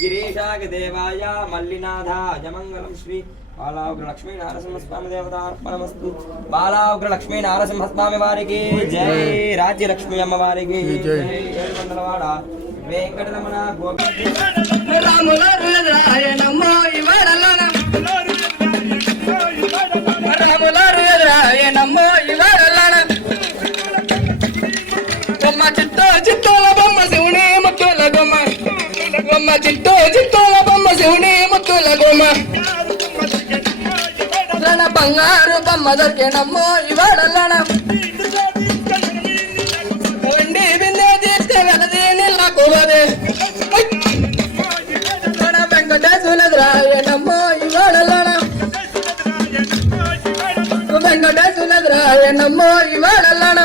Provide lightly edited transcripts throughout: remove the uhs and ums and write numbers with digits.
गिरीशाय देवाय मल्लिनाथाय मंगलम श्री बालाग्र लक्ष्मी नारसिंहस्वामी देवतार्पणमस्तु बालाग्र लक्ष्मी नारसिंहस्वामी वारिकी जय राज्य लक्ष्मी अम्मवारिकी जय मंडलवाड़ वेंकटरमण गोविंद रामुलरुद्राय नमो इवडलना रामुलरुद्राय नमो इवडलना బొమ్మ చిట్టో చిట్టోల బొమ్మ శివుని ముత్తుల గొమ్మ బొమ్మ చిట్టో చిట్టోల బొమ్మ శివుని ముత్తుల గొమ్మ రణ బంగారు బొమ్మ దొరికేనమ్మో ఇవాడల్లన వండి బిందె తీస్తే వెలది నీళ్ళకు వదే రణ వెంకటేశ్వరరాయనమ్మో ఇవాడల్లన వెంకటేశ్వరరాయనమ్మో ఇవాడల్లన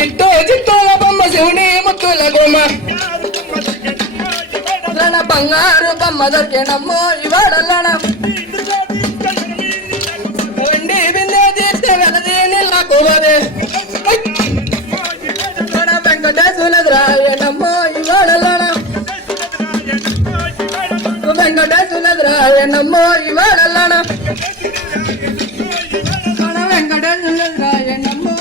చిట్టో చిట్టోల బొమ్మ శివుని ముత్తుల గొమ్మ రణ బంగారు బొమ్మ దొరికేనమ్మో ఇవాడల్లన వండి బిందె తీస్తే వెలది నీళ్ళకు వదే రణ వెంకటేశ్వరరాయనమ్మో ఇవాడల్లన వెంకటేశ్వరరాయనమ్మో ఇవాడల్లన రణ వెంకటేశ్వరరాయనమ్మో